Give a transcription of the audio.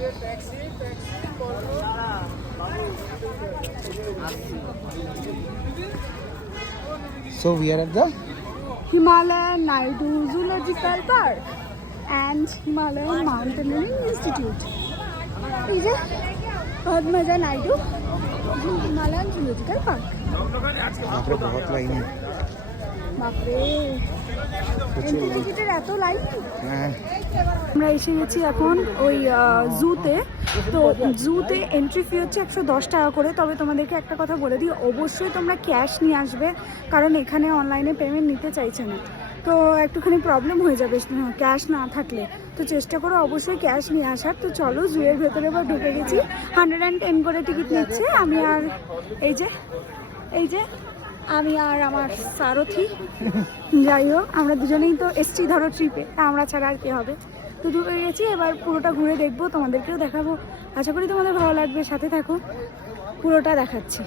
So we are at the Himalayan Naidu Zoological Park and Himalayan Mountaineering Institute. ठीक है, बहुत मजा Naidu Himalayan zoological park. वहाँ पे बहुत लाइन है। বাপরে, এন্ট্রি টিকিটের এত লাইন। হ্যাঁ, আমরা এসে গেছি এখন ওই জুতে। তো জুতে এন্ট্রি ফি হচ্ছে 110 টাকা করে। তবে তোমাদেরকে একটা কথা বলে দিই, অবশ্যই তোমরা ক্যাশ নিয়ে আসবে, কারণ এখানে অনলাইনে পেমেন্ট নিতে চাইছে না। তো একটুখানি প্রবলেম হয়ে যাবে ক্যাশ না থাকলে। তো চেষ্টা করো অবশ্যই ক্যাশ নিয়ে আসার। তো চলো, জুয়ের ভেতরে এবার ঢুকে গেছি। 110 করে টিকিট নিচ্ছে। আমি আর এই যে আমি আর আমার সারথি, যাই হোক আমরা দুজনেই তো এসছি ধরো ট্রিপে, আমরা ছাড়া আর কে হবে। তো ঢুকে গেছি, এবার পুরোটা ঘুরে দেখবো, তোমাদেরকেও দেখাবো। আশা করি তোমাদের ভালো লাগবে, সাথে থাকো, পুরোটা দেখাচ্ছি।